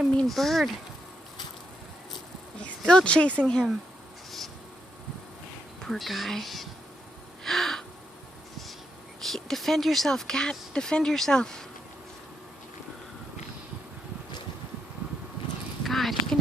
a mean bird. He's still chasing him. Poor guy. Defend yourself, cat. Defend yourself. God, he can